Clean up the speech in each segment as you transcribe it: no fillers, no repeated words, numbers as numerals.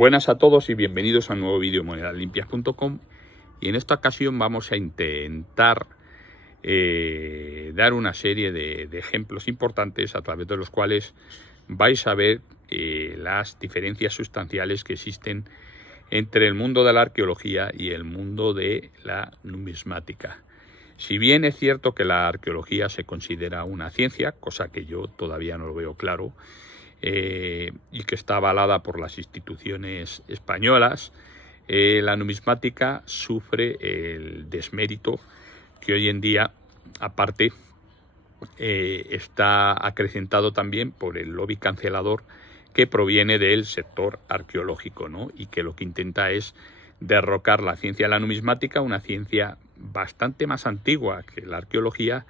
Buenas a todos y bienvenidos a un nuevo vídeo de monedaslimpias.com, y en esta ocasión vamos a intentar dar una serie de ejemplos importantes a través de los cuales vais a ver las diferencias sustanciales que existen entre el mundo de la arqueología y el mundo de la numismática. Si bien es cierto que la arqueología se considera una ciencia, cosa que yo todavía no lo veo claro, y que está avalada por las instituciones españolas, la numismática sufre el desmérito que hoy en día, aparte, está acrecentado también por el lobby cancelador que proviene del sector arqueológico, ¿no? Y que lo que intenta es derrocar la ciencia de la numismática, una ciencia bastante más antigua que la arqueología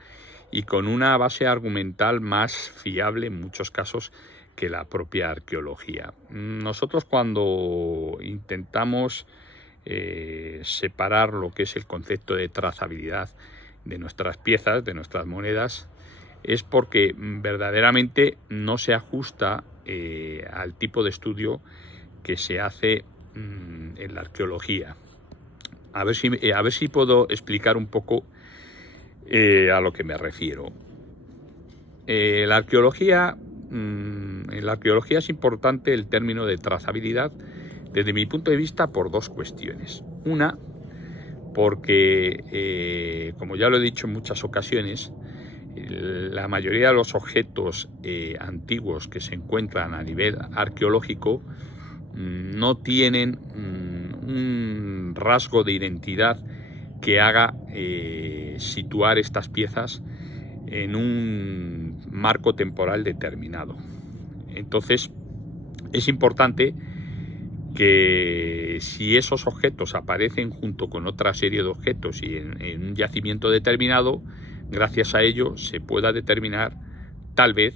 y con una base argumental más fiable en muchos casos que la propia arqueología. Nosotros, cuando intentamos separar lo que es el concepto de trazabilidad de nuestras piezas, de nuestras monedas, es porque verdaderamente no se ajusta al tipo de estudio que se hace en la arqueología. A ver si puedo explicar un poco a lo que me refiero. En la arqueología es importante el término de trazabilidad, desde mi punto de vista, por dos cuestiones. Una, porque, como ya lo he dicho en muchas ocasiones, la mayoría de los objetos antiguos que se encuentran a nivel arqueológico no tienen un rasgo de identidad que haga situar estas piezas en un marco temporal determinado. Entonces, es importante que si esos objetos aparecen junto con otra serie de objetos y en un yacimiento determinado, gracias a ello se pueda determinar tal vez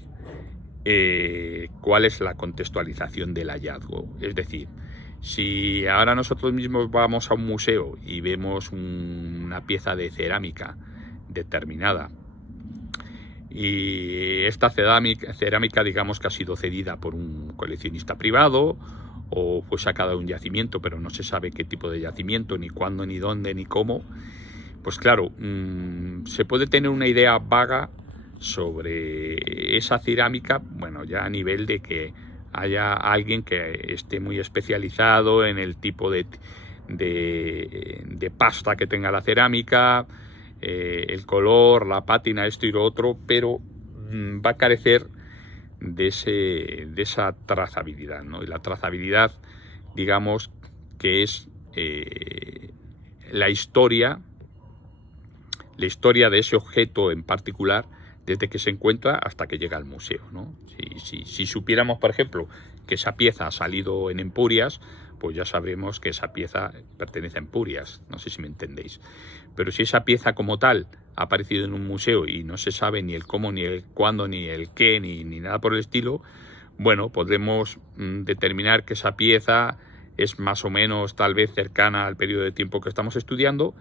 cuál es la contextualización del hallazgo. Es decir, si ahora nosotros mismos vamos a un museo y vemos una pieza de cerámica determinada, y esta cerámica digamos que ha sido cedida por un coleccionista privado o fue sacada de un yacimiento, pero no se sabe qué tipo de yacimiento, ni cuándo, ni dónde, ni cómo, pues claro, se puede tener una idea vaga sobre esa cerámica, bueno, ya a nivel de que haya alguien que esté muy especializado en el tipo de pasta que tenga la cerámica, el color, la pátina, esto y lo otro, pero va a carecer de esa trazabilidad, ¿no? Y la trazabilidad, digamos, que es la historia de ese objeto en particular, desde que se encuentra hasta que llega al museo, ¿no? Si supiéramos, por ejemplo, que esa pieza ha salido en Empurias, pues ya sabremos que esa pieza pertenece a Empurias, no sé si me entendéis. Pero si esa pieza como tal ha aparecido en un museo y no se sabe ni el cómo, ni el cuándo, ni el qué, ni nada por el estilo, bueno, podremos determinar que esa pieza es más o menos tal vez cercana al periodo de tiempo que estamos estudiando,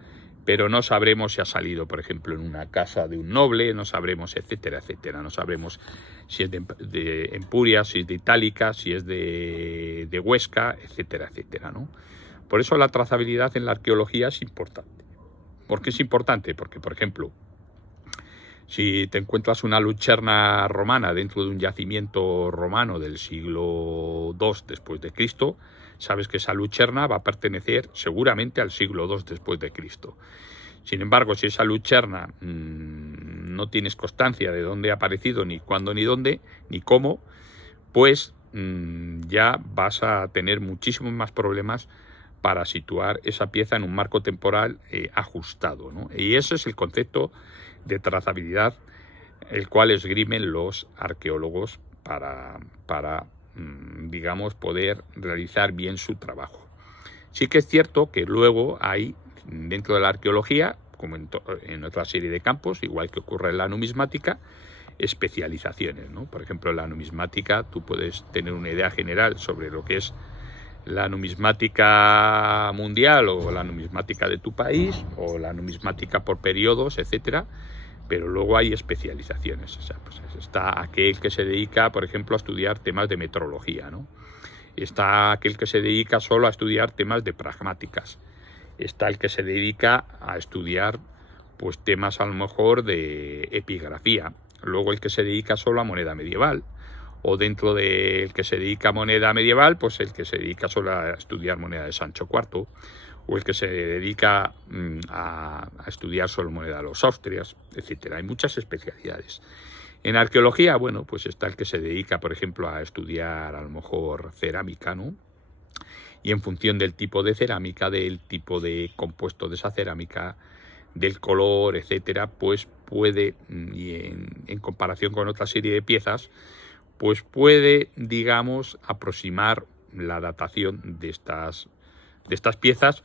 pero no sabremos si ha salido, por ejemplo, en una casa de un noble, no sabremos, etcétera, etcétera. No sabremos si es de Empurias, si es de Itálica, si es de Huesca, etcétera, etcétera, ¿no? Por eso la trazabilidad en la arqueología es importante. ¿Por qué es importante? Porque, por ejemplo, si te encuentras una lucerna romana dentro de un yacimiento romano del siglo II después de Cristo, sabes que esa lucerna va a pertenecer seguramente al siglo II después de Cristo. Sin embargo, si esa lucerna no tienes constancia de dónde ha aparecido, ni cuándo, ni dónde, ni cómo, pues ya vas a tener muchísimos más problemas para situar esa pieza en un marco temporal ajustado, ¿no? Y ese es el concepto de trazabilidad, el cual esgrimen los arqueólogos para digamos, poder realizar bien su trabajo. Sí que es cierto que luego hay, dentro de la arqueología, como en otra serie de campos, igual que ocurre en la numismática, especializaciones, ¿no? Por ejemplo, en la numismática tú puedes tener una idea general sobre lo que es la numismática mundial o la numismática de tu país o la numismática por periodos, etcétera, pero luego hay especializaciones. O sea, pues está aquel que se dedica, por ejemplo, a estudiar temas de metrología, ¿no? Está aquel que se dedica solo a estudiar temas de pragmáticas. Está el que se dedica a estudiar pues temas a lo mejor de epigrafía. Luego el que se dedica solo a moneda medieval. O dentro del que se dedica a moneda medieval, pues el que se dedica solo a estudiar moneda de Sancho IV. O el que se dedica a estudiar solo moneda de los Austrias, etcétera. Hay muchas especialidades. En arqueología, bueno, pues está el que se dedica, por ejemplo, a estudiar a lo mejor cerámica, ¿no? Y en función del tipo de cerámica, del tipo de compuesto de esa cerámica, del color, etcétera, pues puede, y en comparación con otra serie de piezas, pues puede, digamos, aproximar la datación de estas piezas,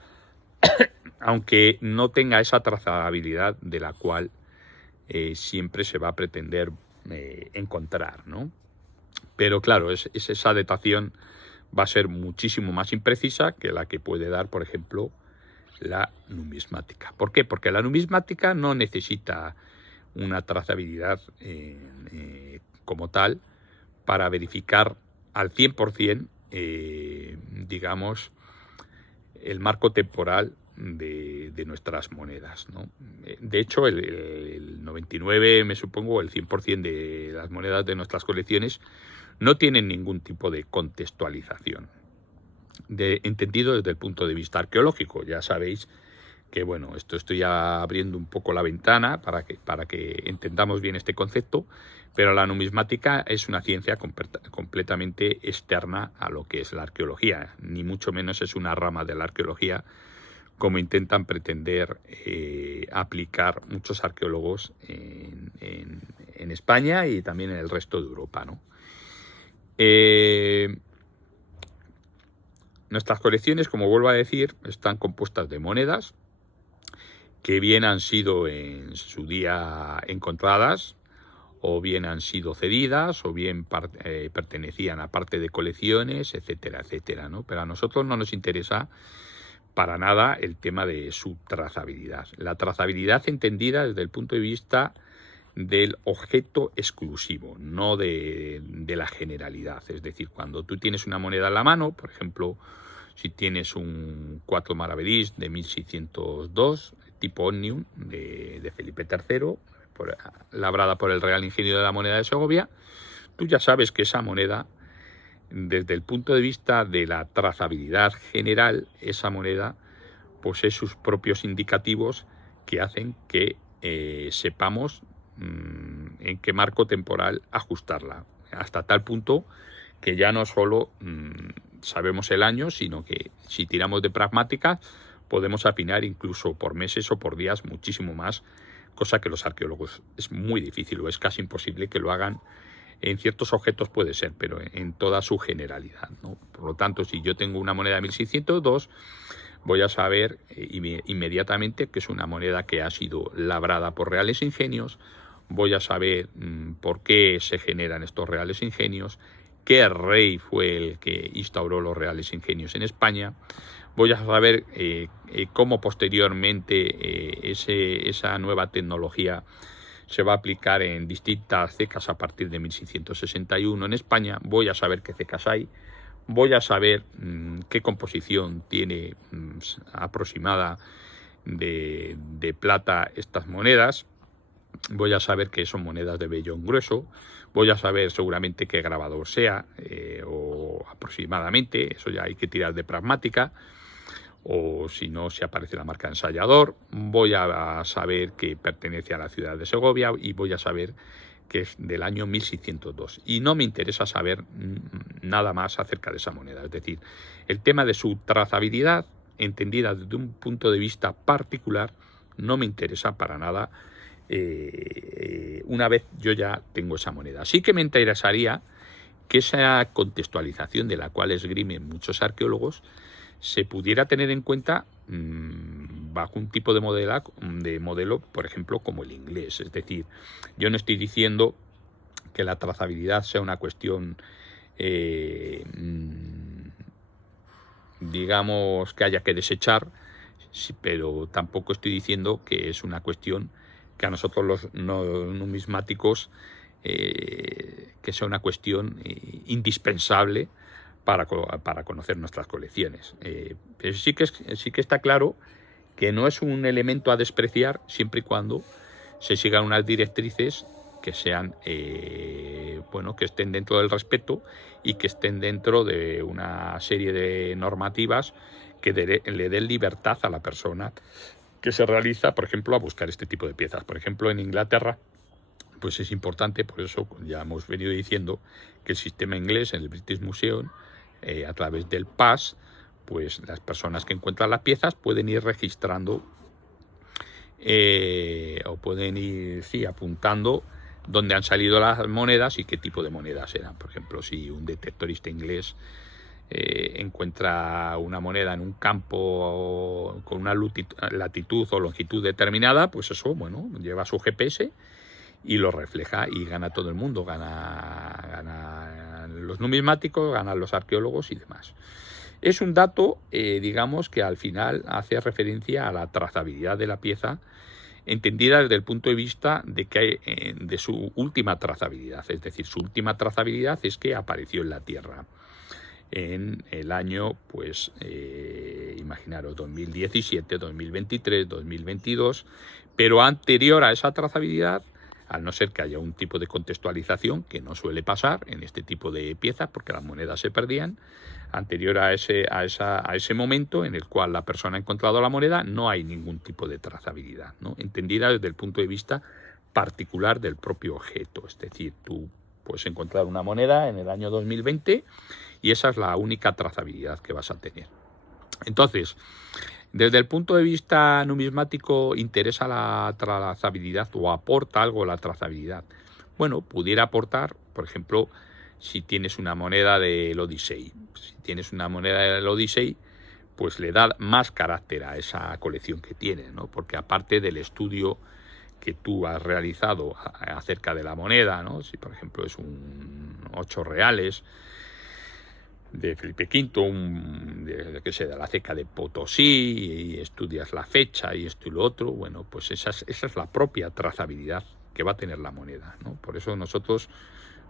aunque no tenga esa trazabilidad de la cual siempre se va a pretender encontrar, ¿no? Pero claro, esa datación va a ser muchísimo más imprecisa que la que puede dar, por ejemplo, la numismática. ¿Por qué? Porque la numismática no necesita una trazabilidad como tal para verificar al 100%, digamos, el marco temporal de nuestras monedas, ¿no? De hecho, el 99, me supongo, el 100% de las monedas de nuestras colecciones no tienen ningún tipo de contextualización, entendido desde el punto de vista arqueológico. Ya sabéis que, bueno, estoy abriendo un poco la ventana para que entendamos bien este concepto, pero la numismática es una ciencia completamente externa a lo que es la arqueología, ni mucho menos es una rama de la arqueología como intentan pretender aplicar muchos arqueólogos en España y también en el resto de Europa, ¿no? Nuestras colecciones, como vuelvo a decir, están compuestas de monedas que bien han sido en su día encontradas, o bien han sido cedidas, o bien pertenecían a parte de colecciones, etcétera, etcétera, ¿no? Pero a nosotros no nos interesa para nada el tema de su trazabilidad. La trazabilidad entendida desde el punto de vista del objeto exclusivo, no de la generalidad. Es decir, cuando tú tienes una moneda en la mano, por ejemplo, si tienes un 4 maravedís de 1602, tipo Omnium, de Felipe III, labrada por el Real Ingenio de la Moneda de Segovia, tú ya sabes que esa moneda, desde el punto de vista de la trazabilidad general, esa moneda posee sus propios indicativos que hacen que sepamos en qué marco temporal ajustarla, hasta tal punto que ya no solo sabemos el año, sino que si tiramos de pragmática podemos afinar incluso por meses o por días muchísimo más, cosa que los arqueólogos es muy difícil o es casi imposible que lo hagan. En ciertos objetos puede ser, pero en toda su generalidad, ¿no? Por lo tanto, si yo tengo una moneda de 1602, voy a saber inmediatamente que es una moneda que ha sido labrada por reales ingenios, voy a saber por qué se generan estos reales ingenios, qué rey fue el que instauró los reales ingenios en España, voy a saber cómo posteriormente esa nueva tecnología se va a aplicar en distintas cecas a partir de 1661 en España, voy a saber qué cecas hay, voy a saber qué composición tiene aproximada de plata estas monedas, voy a saber que son monedas de vellón grueso, voy a saber seguramente qué grabador sea, o aproximadamente, eso ya hay que tirar de pragmática, o si no, si aparece la marca ensayador, voy a saber que pertenece a la ciudad de Segovia y voy a saber que es del año 1602. Y no me interesa saber nada más acerca de esa moneda. Es decir, el tema de su trazabilidad, entendida desde un punto de vista particular, no me interesa para nada una vez yo ya tengo esa moneda. Sí que me interesaría que esa contextualización de la cual esgrimen muchos arqueólogos se pudiera tener en cuenta bajo un tipo de modelo, por ejemplo, como el inglés. Es decir, yo no estoy diciendo que la trazabilidad sea una cuestión, digamos, que haya que desechar, pero tampoco estoy diciendo que es una cuestión que a nosotros los numismáticos, que sea una cuestión indispensable para conocer nuestras colecciones. Pero sí que está claro que no es un elemento a despreciar siempre y cuando se sigan unas directrices que sean, bueno, que estén dentro del respeto y que estén dentro de una serie de normativas que le den libertad a la persona que se realiza, por ejemplo, a buscar este tipo de piezas. Por ejemplo, en Inglaterra, pues es importante, por eso ya hemos venido diciendo que el sistema inglés en el British Museum, a través del PAS, pues las personas que encuentran las piezas pueden ir registrando o pueden ir, sí, apuntando dónde han salido las monedas y qué tipo de monedas eran. Por ejemplo, si un detectorista inglés encuentra una moneda en un campo con una latitud o longitud determinada, pues eso, bueno, lleva su GPS y lo refleja y gana todo el mundo, ganan los numismáticos, ganan los arqueólogos y demás. Es un dato, digamos, que al final hace referencia a la trazabilidad de la pieza, entendida desde el punto de vista de su última trazabilidad. Es decir, su última trazabilidad es que apareció en la Tierra en el año, pues, imaginaros, 2017, 2023, 2022, pero anterior a esa trazabilidad, al no ser que haya un tipo de contextualización, que no suele pasar en este tipo de piezas porque las monedas se perdían, anterior a ese momento en el cual la persona ha encontrado la moneda, no hay ningún tipo de trazabilidad, ¿no? Entendida desde el punto de vista particular del propio objeto. Es decir, tú puedes encontrar una moneda en el año 2020 y esa es la única trazabilidad que vas a tener. Entonces, desde el punto de vista numismático, ¿interesa la trazabilidad o aporta algo la trazabilidad? Bueno, pudiera aportar, por ejemplo, si tienes una moneda del Odyssey. Si tienes una moneda del Odyssey, pues le da más carácter a esa colección que tienes, ¿no? Porque aparte del estudio que tú has realizado acerca de la moneda, ¿no? Si por ejemplo es un 8 reales de Felipe V, de la ceca de Potosí, y estudias la fecha y esto y lo otro, bueno, pues esa es la propia trazabilidad que va a tener la moneda, ¿no? Por eso nosotros,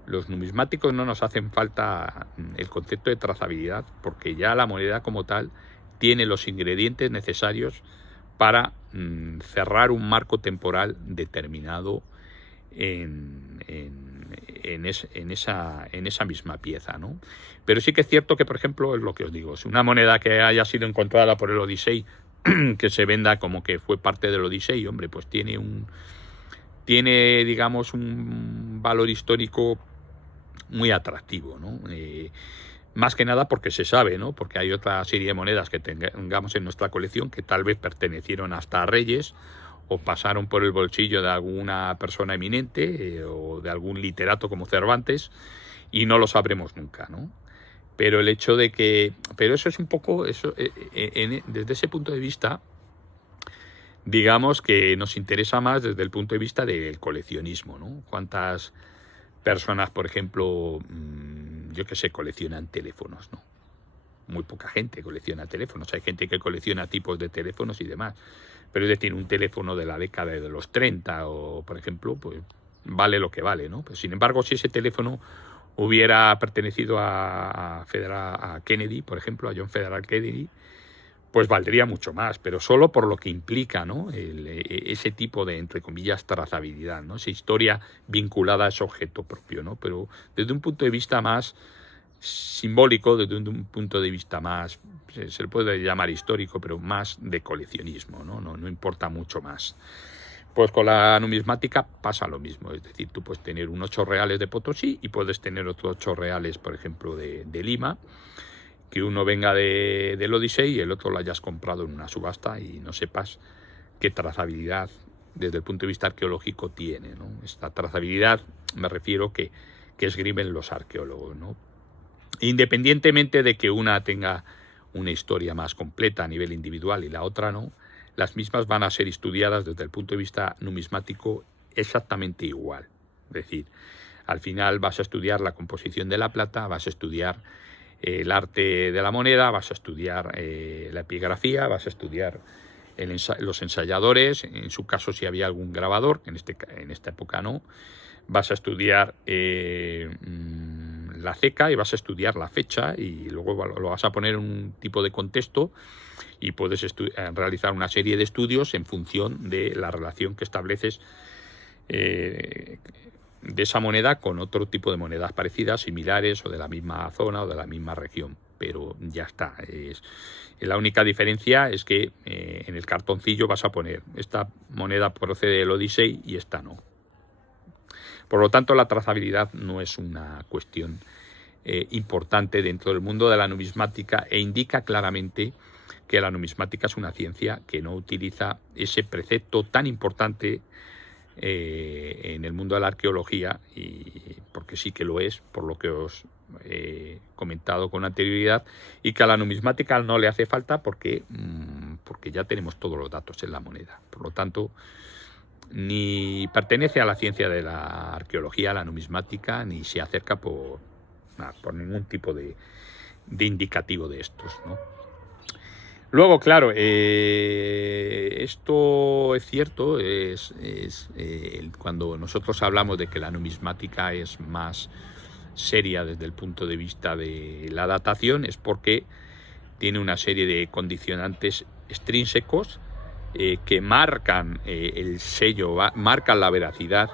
los numismáticos, no nos hacen falta el concepto de trazabilidad, porque ya la moneda como tal tiene los ingredientes necesarios para cerrar un marco temporal determinado en esa misma pieza, ¿no? Pero sí que es cierto que, por ejemplo, es lo que os digo, si una moneda que haya sido encontrada por el Odyssey, que se venda como que fue parte del Odyssey, hombre, pues tiene, digamos, un valor histórico muy atractivo, ¿no? Más que nada porque se sabe, ¿no? Porque hay otra serie de monedas que tengamos en nuestra colección que tal vez pertenecieron hasta a reyes o pasaron por el bolsillo de alguna persona eminente o de algún literato como Cervantes y no lo sabremos nunca, ¿no? Pero el hecho de que... Pero eso es un poco... desde ese punto de vista, digamos que nos interesa más desde el punto de vista del coleccionismo, ¿no? ¿Cuántas personas, por ejemplo, yo que sé, coleccionan teléfonos, ¿no? Muy poca gente colecciona teléfonos. Hay gente que colecciona tipos de teléfonos y demás. Pero es decir, un teléfono de la década de los 30 o, por ejemplo, pues vale lo que vale, ¿no? Pues, sin embargo, si ese teléfono hubiera pertenecido a Kennedy, por ejemplo, a John Federal Kennedy, pues valdría mucho más, pero solo por lo que implica, ¿no? Ese tipo de, entre comillas, trazabilidad, ¿no? Esa historia vinculada a ese objeto propio, ¿no? Pero desde un punto de vista más simbólico, desde un punto de vista más, se le puede llamar histórico, pero más de coleccionismo, ¿no? No importa mucho más. Pues con la numismática pasa lo mismo, es decir, tú puedes tener un 8 reales de Potosí y puedes tener otros 8 reales, por ejemplo, de Lima, que uno venga del Odyssey y el otro lo hayas comprado en una subasta y no sepas qué trazabilidad desde el punto de vista arqueológico tiene, ¿no? Esta trazabilidad me refiero que esgrimen los arqueólogos, ¿no? Independientemente de que una tenga una historia más completa a nivel individual y la otra no, las mismas van a ser estudiadas desde el punto de vista numismático exactamente igual. Es decir, al final vas a estudiar la composición de la plata, vas a estudiar el arte de la moneda, vas a estudiar la epigrafía, vas a estudiar los ensayadores, en su caso si había algún grabador, en esta época no, vas a estudiar la ceca y vas a estudiar la fecha y luego lo vas a poner en un tipo de contexto y puedes realizar una serie de estudios en función de la relación que estableces de esa moneda con otro tipo de monedas parecidas, similares o de la misma zona o de la misma región. Pero ya está. La única diferencia es que en el cartoncillo vas a poner esta moneda procede del Odyssey y esta no. Por lo tanto, la trazabilidad no es una cuestión importante dentro del mundo de la numismática e indica claramente que la numismática es una ciencia que no utiliza ese precepto tan importante en el mundo de la arqueología, y porque sí que lo es, por lo que os he comentado con anterioridad, y que a la numismática no le hace falta porque ya tenemos todos los datos en la moneda. Por lo tanto, ni pertenece a la ciencia de la arqueología, la numismática, ni se acerca por ningún tipo de indicativo de estos, ¿no? Luego, claro, esto es cierto, cuando nosotros hablamos de que la numismática es más seria desde el punto de vista de la datación, es porque tiene una serie de condicionantes extrínsecos que marcan el sello, marcan la veracidad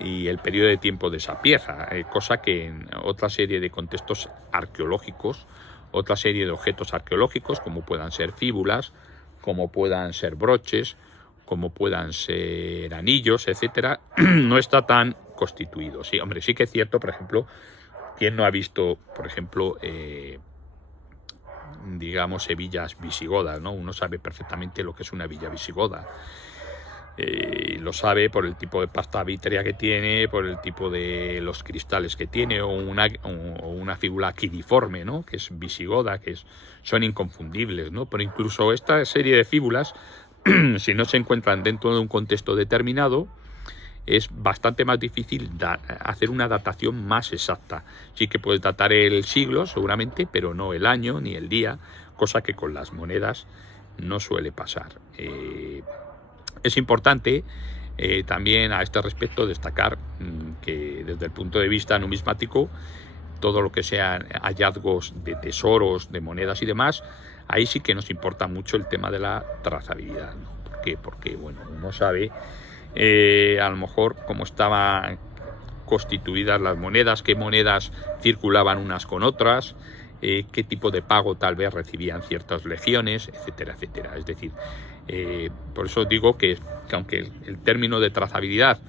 y el periodo de tiempo de esa pieza, cosa que en otra serie de contextos arqueológicos, otra serie de objetos arqueológicos, como puedan ser fíbulas, como puedan ser broches, como puedan ser anillos, etcétera, no está tan constituido. Sí, hombre, sí que es cierto, por ejemplo, ¿quién no ha visto, por ejemplo, digamos, hebillas visigodas, ¿no? Uno sabe perfectamente lo que es una hebilla visigoda. Lo sabe por el tipo de pasta vítrea que tiene, por el tipo de los cristales que tiene, o una figura quiniforme, ¿no? Que es visigoda, son inconfundibles, ¿no? Pero incluso esta serie de fíbulas, si no se encuentran dentro de un contexto determinado, es bastante más difícil hacer una datación más exacta. Sí que puedes datar el siglo, seguramente, pero no el año ni el día, cosa que con las monedas no suele pasar. Es importante también a este respecto destacar que desde el punto de vista numismático, todo lo que sean hallazgos de tesoros, de monedas y demás, ahí sí que nos importa mucho el tema de la trazabilidad, ¿no? ¿Por qué? Porque bueno, uno sabe a lo mejor cómo estaban constituidas las monedas, qué monedas circulaban unas con otras, qué tipo de pago tal vez recibían ciertas legiones, etcétera, etcétera. Es decir, por eso digo que aunque el término de trazabilidad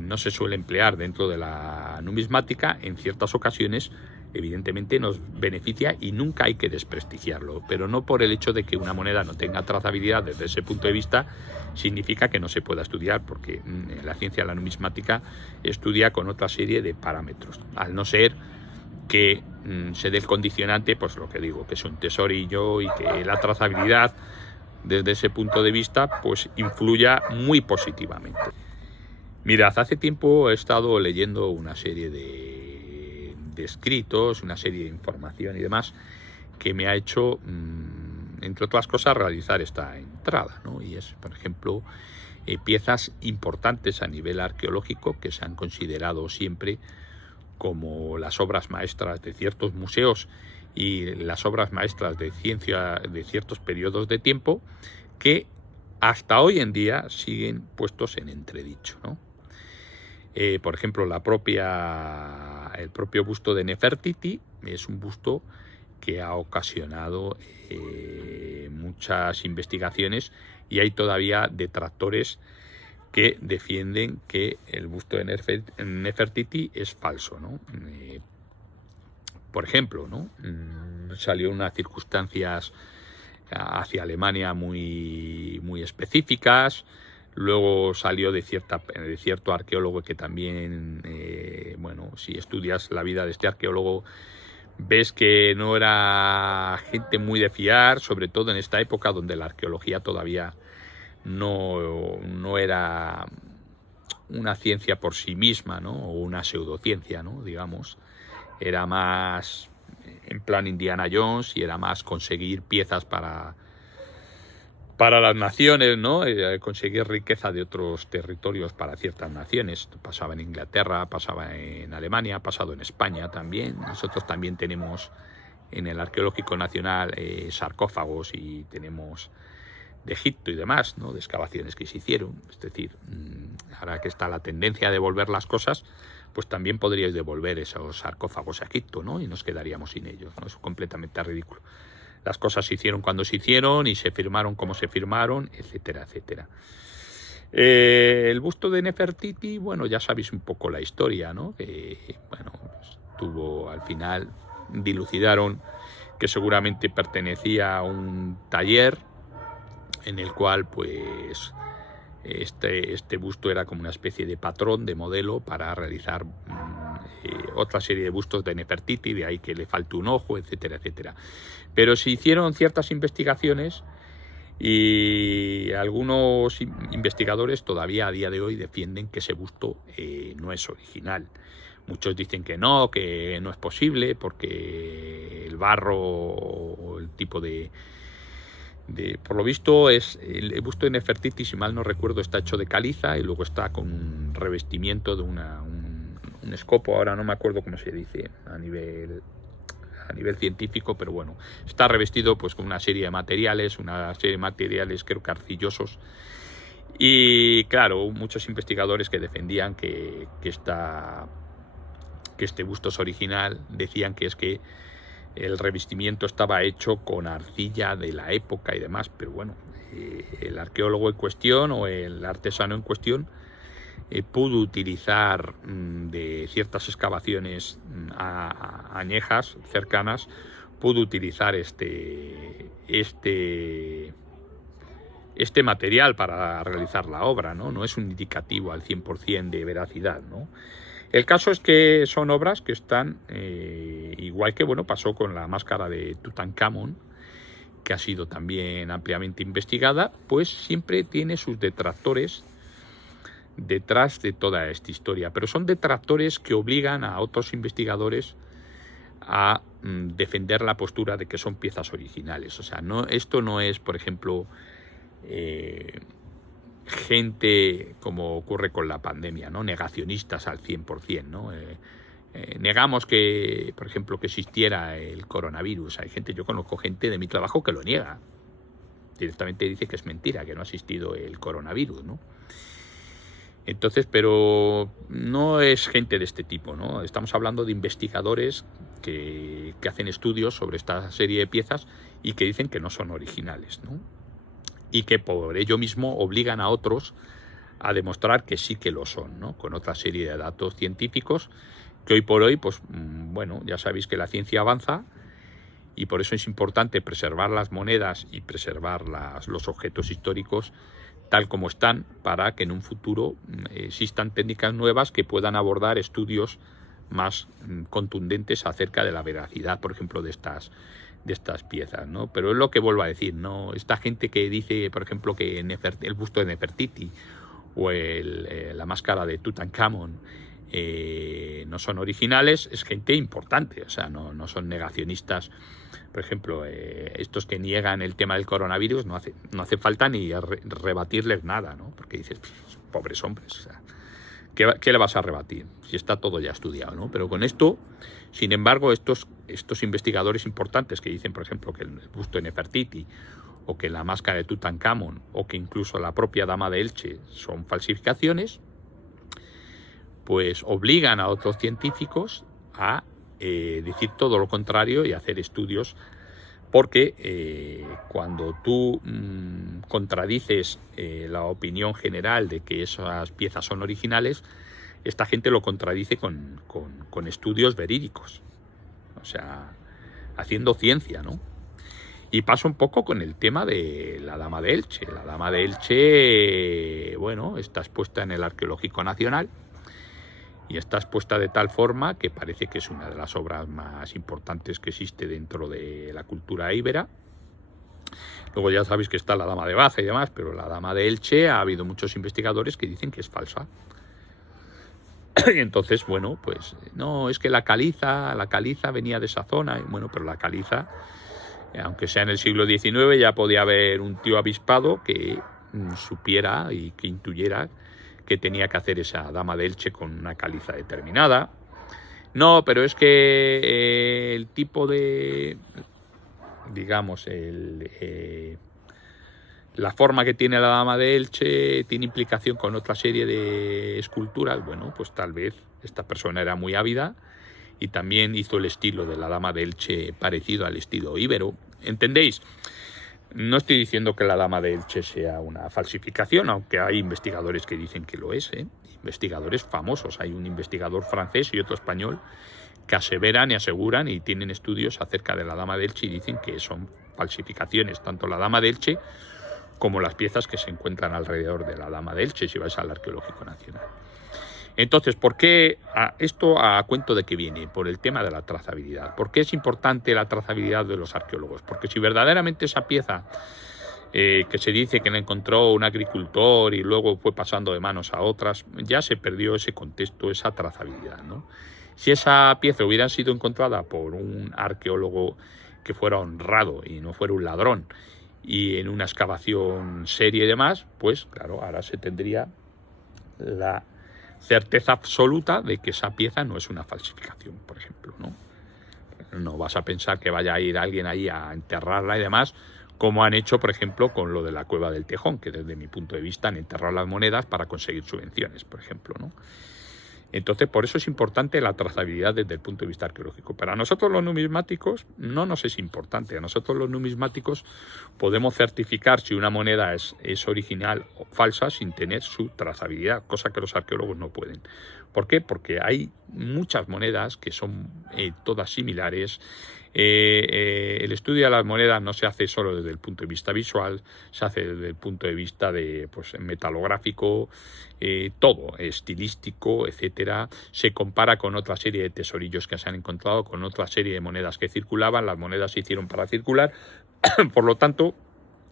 no se suele emplear dentro de la numismática, en ciertas ocasiones evidentemente nos beneficia y nunca hay que desprestigiarlo, pero no por el hecho de que una moneda no tenga trazabilidad desde ese punto de vista significa que no se pueda estudiar, porque la ciencia de la numismática estudia con otra serie de parámetros, al no ser que se dé el condicionante, pues lo que digo, que es un tesorillo y que la trazabilidad desde ese punto de vista pues influya muy positivamente. Mirad, hace tiempo he estado leyendo una serie de escritos, una serie de información y demás que me ha hecho, entre otras cosas, realizar esta entrada, ¿no? Y es, por ejemplo, piezas importantes a nivel arqueológico que se han considerado siempre como las obras maestras de ciertos museos y las obras maestras de ciencia de ciertos periodos de tiempo, que hasta hoy en día siguen puestos en entredicho, ¿no? Por ejemplo, el propio busto de Nefertiti es un busto que ha ocasionado muchas investigaciones, y hay todavía detractores que defienden que el busto de Nefertiti es falso, ¿no? Por ejemplo, ¿no? Salió unas circunstancias hacia Alemania muy, muy específicas. Luego salió de cierto arqueólogo que también, bueno, si estudias la vida de este arqueólogo, ves que no era gente muy de fiar, sobre todo en esta época donde la arqueología todavía no era una ciencia por sí misma, ¿no? O una pseudociencia, ¿no? Digamos, era más en plan Indiana Jones y era más conseguir piezas para para las naciones, ¿no? Conseguir riqueza de otros territorios para ciertas naciones. Esto pasaba en Inglaterra, pasaba en Alemania, ha pasado en España también. Nosotros también tenemos en el Arqueológico Nacional sarcófagos, y tenemos de Egipto y demás, ¿no? De excavaciones que se hicieron. Es decir, ahora que está la tendencia a devolver las cosas, pues también podríais devolver esos sarcófagos a Egipto, ¿no? Y nos quedaríamos sin ellos, ¿no? Es completamente ridículo. Las cosas se hicieron cuando se hicieron y se firmaron como se firmaron, etcétera, etcétera. El busto de Nefertiti, bueno, ya sabéis un poco la historia, ¿no? Que, bueno, pues, tuvo al final, dilucidaron que seguramente pertenecía a un taller en el cual, pues, este busto era como una especie de patrón, de modelo para realizar otra serie de bustos de Nefertiti, de ahí que le falte un ojo, etcétera, etcétera. Pero se hicieron ciertas investigaciones y algunos investigadores todavía a día de hoy defienden que ese busto no es original. Muchos dicen que no es posible, porque el barro o el tipo de por lo visto, es el busto de Nefertiti, si mal no recuerdo, está hecho de caliza y luego está con un revestimiento de un escopo, ahora no me acuerdo cómo se dice a nivel científico, pero bueno, está revestido pues con una serie de materiales, creo que arcillosos. Y claro, muchos investigadores que defendían que este busto es original, decían que es que el revestimiento estaba hecho con arcilla de la época y demás, pero bueno, el arqueólogo en cuestión o el artesano en cuestión pudo utilizar de ciertas excavaciones añejas, cercanas, pudo utilizar este material para realizar la obra, ¿no? No es un indicativo al 100% de veracidad, ¿no? El caso es que son obras que están, igual que bueno, pasó con la máscara de Tutankamón, que ha sido también ampliamente investigada, pues siempre tiene sus detractores detrás de toda esta historia. Pero son detractores que obligan a otros investigadores a defender la postura de que son piezas originales. O sea, esto no es, por ejemplo, gente como ocurre con la pandemia, ¿no? Negacionistas al 100%, ¿no? Negamos que, por ejemplo, que existiera el coronavirus. Yo conozco gente de mi trabajo que lo niega. Directamente dice que es mentira, que no ha existido el coronavirus, ¿no? Entonces, pero no es gente de este tipo, ¿no? Estamos hablando de investigadores que hacen estudios sobre esta serie de piezas y que dicen que no son originales, ¿no? Y que por ello mismo obligan a otros a demostrar que sí que lo son, ¿no? Con otra serie de datos científicos que hoy por hoy, pues bueno, ya sabéis que la ciencia avanza y por eso es importante preservar las monedas y preservar los objetos históricos tal como están, para que en un futuro existan técnicas nuevas que puedan abordar estudios más contundentes acerca de la veracidad, por ejemplo, de estas piezas, ¿no? Pero es lo que vuelvo a decir, ¿no? Esta gente que dice, por ejemplo, que el busto de Nefertiti o la máscara de Tutankamón no son originales, es gente importante, o sea, no son negacionistas. Por ejemplo, estos que niegan el tema del coronavirus, no hace falta ni rebatirles nada, ¿no? Porque dices, pobres hombres, o sea, ¿qué le vas a rebatir? Si está todo ya estudiado, ¿no? Pero con esto, sin embargo, estos investigadores importantes que dicen, por ejemplo, que el busto de Nefertiti o que la máscara de Tutankamón o que incluso la propia Dama de Elche son falsificaciones, pues obligan a otros científicos a decir todo lo contrario y hacer estudios, porque cuando tú contradices la opinión general de que esas piezas son originales, esta gente lo contradice con estudios verídicos, o sea, haciendo ciencia, ¿no? Y pasa un poco con el tema de la Dama de Elche. La Dama de Elche, bueno, está expuesta en el Arqueológico Nacional y está expuesta de tal forma que parece que es una de las obras más importantes que existe dentro de la cultura íbera. Luego ya sabéis que está la Dama de Baza y demás, pero la Dama de Elche ha habido muchos investigadores que dicen que es falsa. Y entonces, bueno, pues no, es que la caliza venía de esa zona. Bueno, pero la caliza aunque sea en el siglo XIX, ya podía haber un tío avispado que supiera y que intuyera que tenía que hacer esa dama de Elche con una caliza determinada. No, pero es que el tipo de, digamos, la forma que tiene la dama de Elche tiene implicación con otra serie de esculturas. Bueno, pues tal vez esta persona era muy ávida y también hizo el estilo de la dama de Elche parecido al estilo íbero. ¿Entendéis? No estoy diciendo que la dama de Elche sea una falsificación, aunque hay investigadores que dicen que lo es, investigadores famosos. Hay un investigador francés y otro español que aseveran y aseguran y tienen estudios acerca de la dama de Elche y dicen que son falsificaciones, tanto la dama de Elche como las piezas que se encuentran alrededor de la dama de Elche, si vais al Arqueológico Nacional. Entonces, ¿por qué esto a cuento de qué viene? Por el tema de la trazabilidad. ¿Por qué es importante la trazabilidad de los arqueólogos? Porque si verdaderamente esa pieza que se dice que la encontró un agricultor y luego fue pasando de manos a otras, ya se perdió ese contexto, esa trazabilidad, ¿no? Si esa pieza hubiera sido encontrada por un arqueólogo que fuera honrado y no fuera un ladrón, y en una excavación seria y demás, pues claro, ahora se tendría la certeza absoluta de que esa pieza no es una falsificación, por ejemplo, ¿no? No vas a pensar que vaya a ir alguien ahí a enterrarla y demás, como han hecho, por ejemplo, con lo de la Cueva del Tejón, que desde mi punto de vista han enterrado las monedas para conseguir subvenciones, por ejemplo, ¿no? Entonces, por eso es importante la trazabilidad desde el punto de vista arqueológico. Para nosotros los numismáticos no nos es importante. A nosotros los numismáticos podemos certificar si una moneda es original o falsa sin tener su trazabilidad, cosa que los arqueólogos no pueden. ¿Por qué? Porque hay muchas monedas que son todas similares. El estudio de las monedas no se hace solo desde el punto de vista visual, se hace desde el punto de vista de, pues, metalográfico, todo, estilístico, etcétera. Se compara con otra serie de tesorillos que se han encontrado, con otra serie de monedas que circulaban. Las monedas se hicieron para circular. Por lo tanto,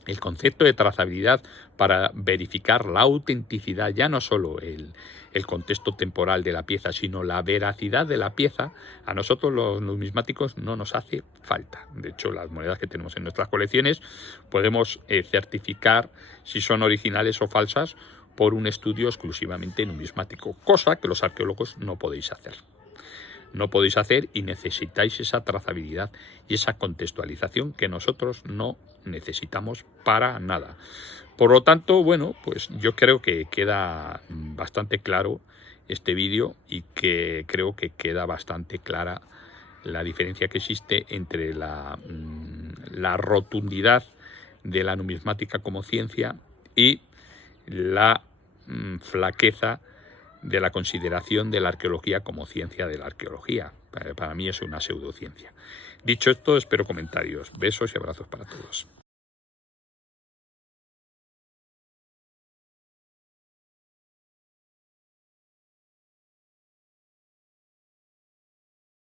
el concepto de trazabilidad para verificar la autenticidad, ya no solo el contexto temporal de la pieza, sino la veracidad de la pieza, a nosotros los numismáticos no nos hace falta. De hecho, las monedas que tenemos en nuestras colecciones podemos certificar si son originales o falsas por un estudio exclusivamente numismático, cosa que los arqueólogos no podéis hacer. No podéis hacer y necesitáis esa trazabilidad y esa contextualización que nosotros no necesitamos para nada. Por lo tanto, bueno, pues yo creo que queda bastante claro este vídeo y que creo que queda bastante clara la diferencia que existe entre la rotundidad de la numismática como ciencia y la flaqueza de la consideración de la arqueología como ciencia de la arqueología. Para mí es una pseudociencia. Dicho esto, espero comentarios. Besos y abrazos para todos.